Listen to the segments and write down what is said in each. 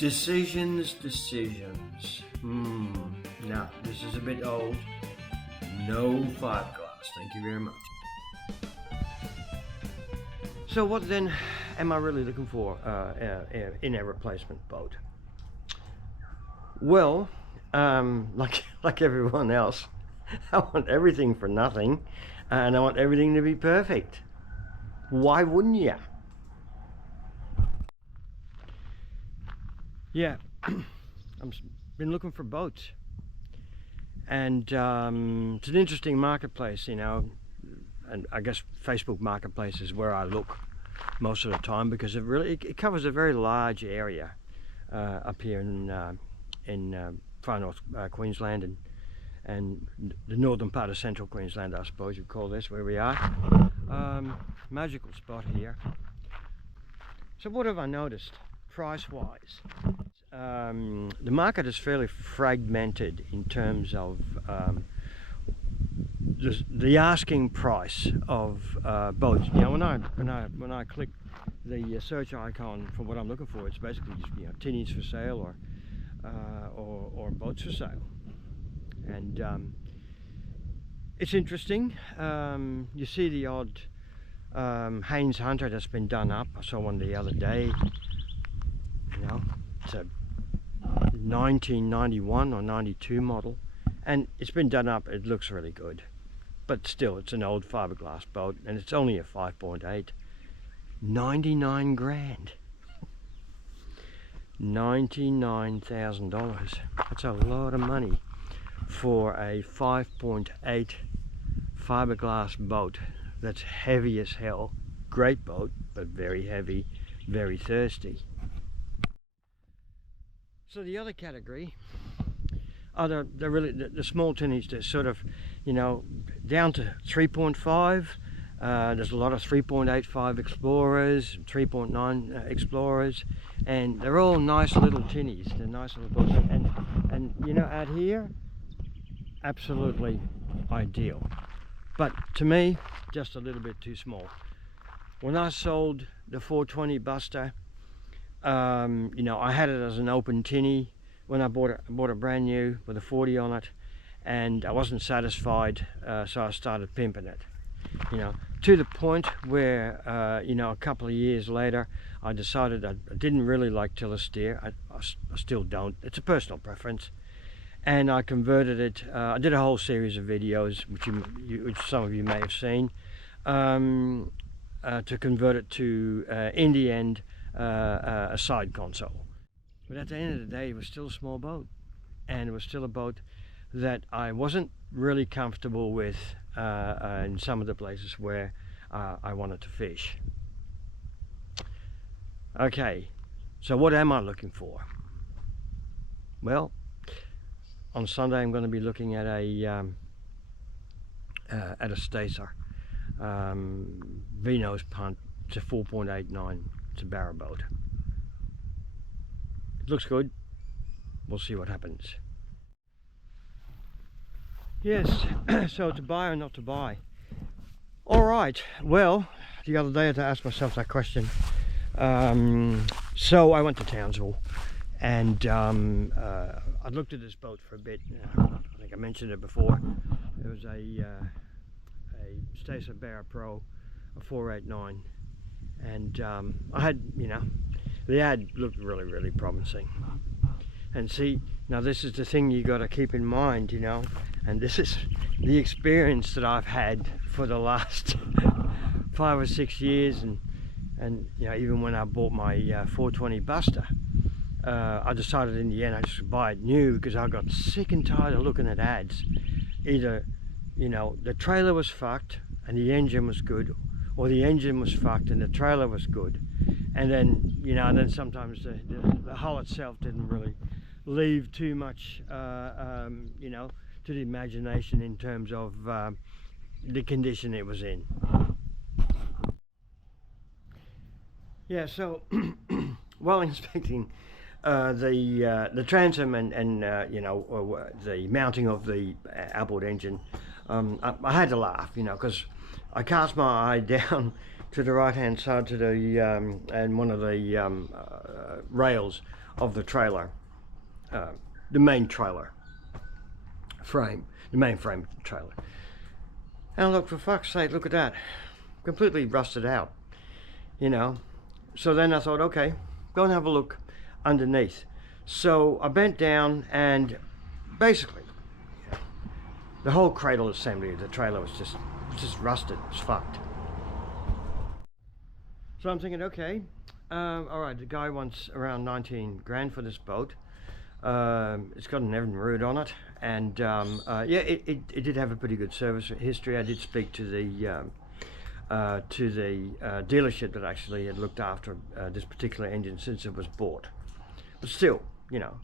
Decisions. Now, this is a bit old. No fiberglass, thank you very much. So what then am I really looking for in a replacement boat? Well, like everyone else, I want everything for nothing, and I want everything to be perfect. Why wouldn't you? Yeah, I've been looking for boats, and it's an interesting marketplace, you know, and I guess Facebook Marketplace is where I look most of the time, because it covers a very large area up here in far north Queensland and the northern part of central Queensland, I suppose you'd call this, where we are. Magical spot here. So what have I noticed price-wise? The market is fairly fragmented in terms of the asking price of boats. You know, when I click the search icon for what I'm looking for, it's basically just, you know, tinnies for sale or boats for sale, and it's interesting. You see the odd Haynes Hunter that's been done up. I saw one the other day. You know, it's a 1991 or 92 model, and it's been done up. It looks really good, but still, it's an old fiberglass boat, and it's only a 5.8. 99 grand. $99,000. That's a lot of money for a 5.8 fiberglass boat that's heavy as hell. Great boat, but very heavy, very thirsty. So the other category are the small tinnies. They're sort of, you know, down to 3.5. There's a lot of 3.85 Explorers, 3.9 Explorers, and they're all nice little tinnies. They're nice little boats, and you know, out here, absolutely ideal. But to me, just a little bit too small. When I sold the 420 BUSTA, you know, I had it as an open tinny when I bought it brand new with a 40 on it, and I wasn't satisfied, so I started pimping it. You know, to the point where, you know, a couple of years later, I decided I didn't really like tiller steer. I still don't. It's a personal preference. And I converted it. I did a whole series of videos, which some of you may have seen, to convert it to, in the end, a side console. But at the end of the day, it was still a small boat, and it was still a boat that I wasn't really comfortable with in some of the places where I wanted to fish. Okay, so what am I looking for? Well, on Sunday I'm going to be looking at a Stacer V-nose punt. It's a 4.89. It's a barra boat. It looks good. We'll see what happens. Yes, so to buy or not to buy? All right, well, the other day I had to ask myself that question. So I went to Townsville, and I looked at this boat for a bit. I think I mentioned it before. It was a Stacer Barra Pro, a 489, and I had, you know, the ad looked really, really promising. And see, now this is the thing you got to keep in mind, you know, and this is the experience that I've had for the last 5 or 6 years, and you know, even when I bought my 420 BUSTA, I decided in the end I just buy it new, because I got sick and tired of looking at ads. Either, you know, the trailer was fucked and the engine was good, or the engine was fucked and the trailer was good, and then, you know, then sometimes the hull itself didn't really leave too much, you know, to the imagination in terms of the condition it was in. Yeah, so while inspecting the transom and you know, the mounting of the outboard engine, I had to laugh, you know, because I cast my eye down to the right hand side to the and one of the rails of the trailer, the main trailer frame, the main frame trailer. And look, for fuck's sake, look at that, completely rusted out, you know. So then I thought, okay, go and have a look underneath. So I bent down, and basically the whole cradle assembly of the trailer was just rusted. It was fucked. So I'm thinking, okay, all right, the guy wants around 19 grand for this boat. It's got an Evinrude on it, and yeah, it did have a pretty good service history. I did speak to the dealership that actually had looked after this particular engine since it was bought. But still, you know,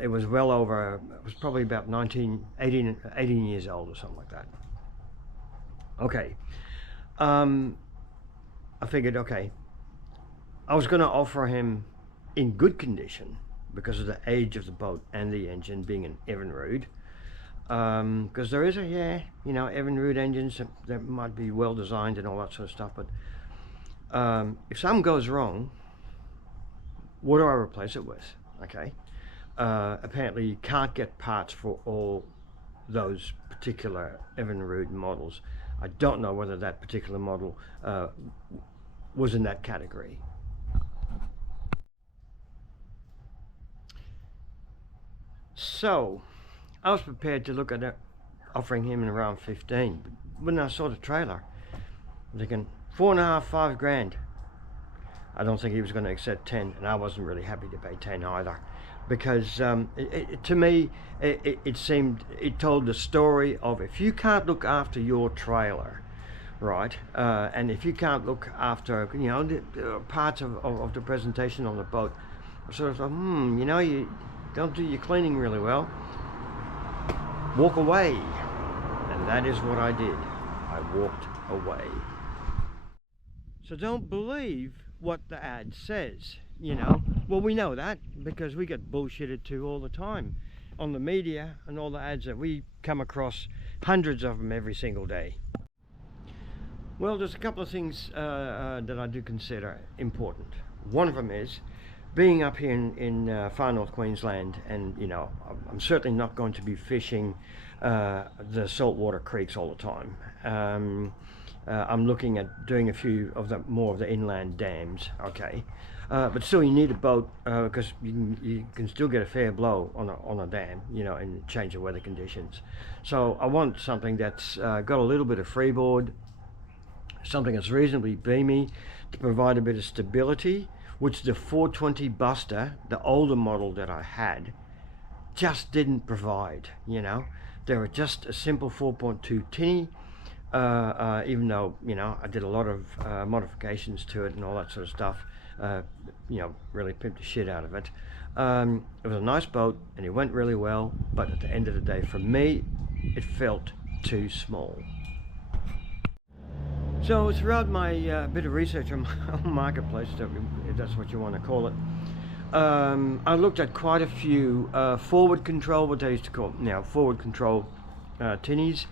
it was well over, it was probably about 18 years old or something like that. Okay, I figured, okay, I was going to offer him in good condition because of the age of the boat and the engine being an Evinrude. Because there is Evinrude engines that might be well designed and all that sort of stuff, but if something goes wrong, what do I replace it with? Okay, apparently you can't get parts for all those particular Evinrude models. I don't know whether that particular model was in that category. So I was prepared to look at it, offering him in around 15. But when I saw the trailer, I'm thinking 4.5, 5 grand. I don't think he was going to accept 10, and I wasn't really happy to pay 10 either, because to me it seemed, it told the story of, if you can't look after your trailer, right, and if you can't look after, you know, the parts of the presentation on the boat, I sort of thought, you know, you don't do your cleaning really well, walk away. And that is what I did. I walked away. So don't believe what the ad says, you know. Well, we know that because we get bullshitted to all the time on the media and all the ads that we come across, hundreds of them every single day. Well, there's a couple of things that I do consider important. One of them is being up here in far north Queensland, and you know, I'm certainly not going to be fishing the saltwater creeks all the time. I'm looking at doing a few of the more of the inland dams. Okay, but still, you need a boat because you can still get a fair blow on a dam, you know, in change of weather conditions. So I want something that's got a little bit of freeboard, something that's reasonably beamy to provide a bit of stability, which the 420 BUSTA, the older model that I had, just didn't provide. You know, they were just a simple 4.2 tinny, even though, you know, I did a lot of modifications to it and all that sort of stuff, you know, really pimped the shit out of it. It was a nice boat and it went really well, but at the end of the day, for me, it felt too small. So throughout my bit of research on Marketplace, if that's what you want to call it, I looked at quite a few forward control, what they used to call now forward control tinnies,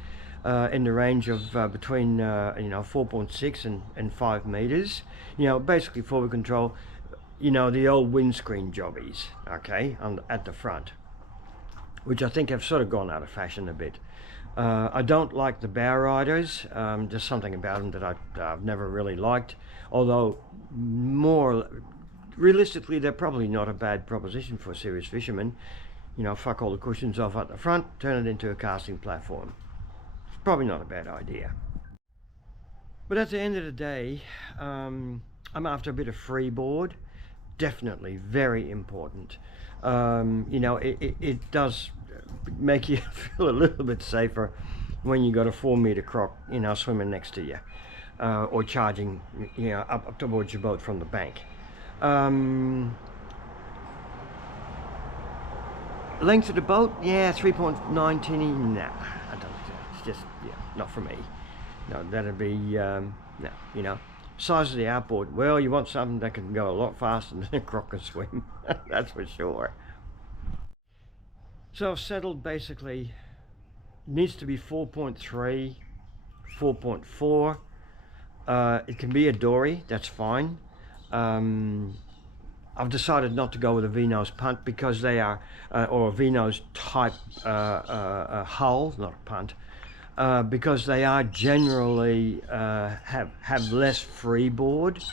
in the range of between you know, 4.6 and 5 meters. You know, basically forward control, you know, the old windscreen jobbies, okay, at the front, which I think have sort of gone out of fashion a bit. I don't like the bow riders, just something about them that I've never really liked, although more realistically they're probably not a bad proposition for a serious fisherman. You know, fuck all the cushions off at the front, turn it into a casting platform. It's probably not a bad idea. But at the end of the day, I'm after a bit of freeboard. Definitely very important. You know, it does make you feel a little bit safer when you got a 4 meter croc, you know, swimming next to you, or charging, you know, up towards your boat from the bank. Length of the boat, yeah, 3.9 tinny. Nah, I don't. It's just, yeah, not for me. No, that'd be no, you know. Size of the outboard, well, you want something that can go a lot faster than a croc can swim. That's for sure. So I've settled, basically needs to be 4.3, 4.4. It can be a dory, that's fine. I've decided not to go with a V-nose punt because they are, or a V-nose type hull, not a punt, because they are generally have less freeboard.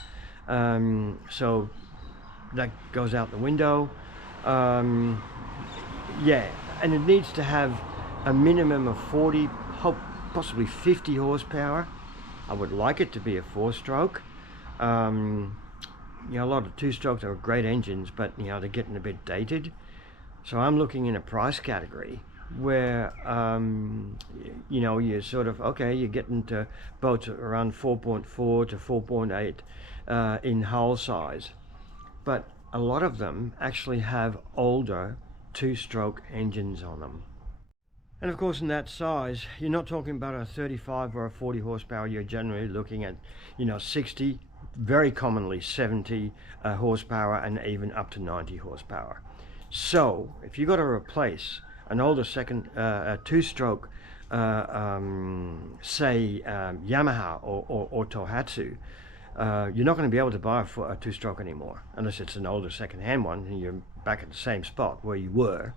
So that goes out the window. Yeah, and it needs to have a minimum of 40, possibly 50 horsepower. I would like it to be a 4-stroke. You know, a lot of 2-strokes are great engines, but you know, they're getting a bit dated. So I'm looking in a price category where you know, you're sort of, okay, you're getting to boats around 4.4 to 4.8 in hull size, but a lot of them actually have older 2-stroke engines on them. And of course, in that size, you're not talking about a 35 or a 40 horsepower. You're generally looking at, you know, 60, very commonly 70 horsepower, and even up to 90 horsepower. So if you've got to replace an older 2-stroke, say Yamaha or Tohatsu, you're not going to be able to buy a 2-stroke anymore unless it's an older second-hand one and you're back at the same spot where you were.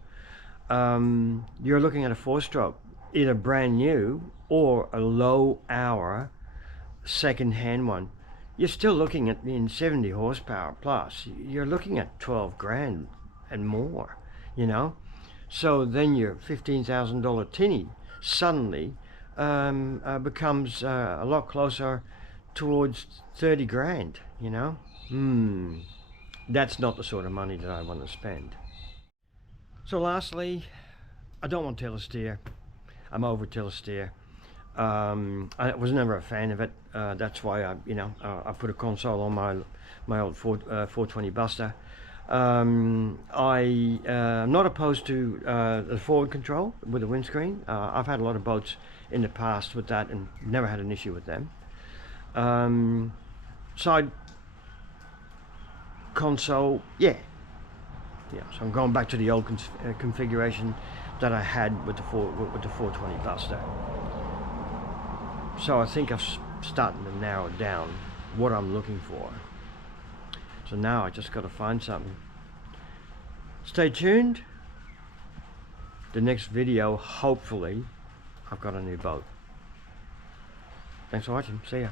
You're looking at a 4-stroke, either brand new or a low hour second-hand one. You're still looking at in 70 horsepower plus. You're looking at 12 grand and more, you know. So then your $15,000 tinny suddenly becomes a lot closer towards 30 grand, you know. That's not the sort of money that I want to spend. So lastly, I don't want telesteer. I'm over telesteer. I was never a fan of it. That's why I put a console on my old 420 BUSTA. I'm not opposed to the forward control with the windscreen. I've had a lot of boats in the past with that and never had an issue with them. Side console, yeah, so I'm going back to the old configuration that I had with the 420 BUSTA. So I think I'm starting to narrow down what I'm looking for. So now I just got to find something. Stay tuned. The next video, hopefully, I've got a new boat. Thanks for watching. See ya.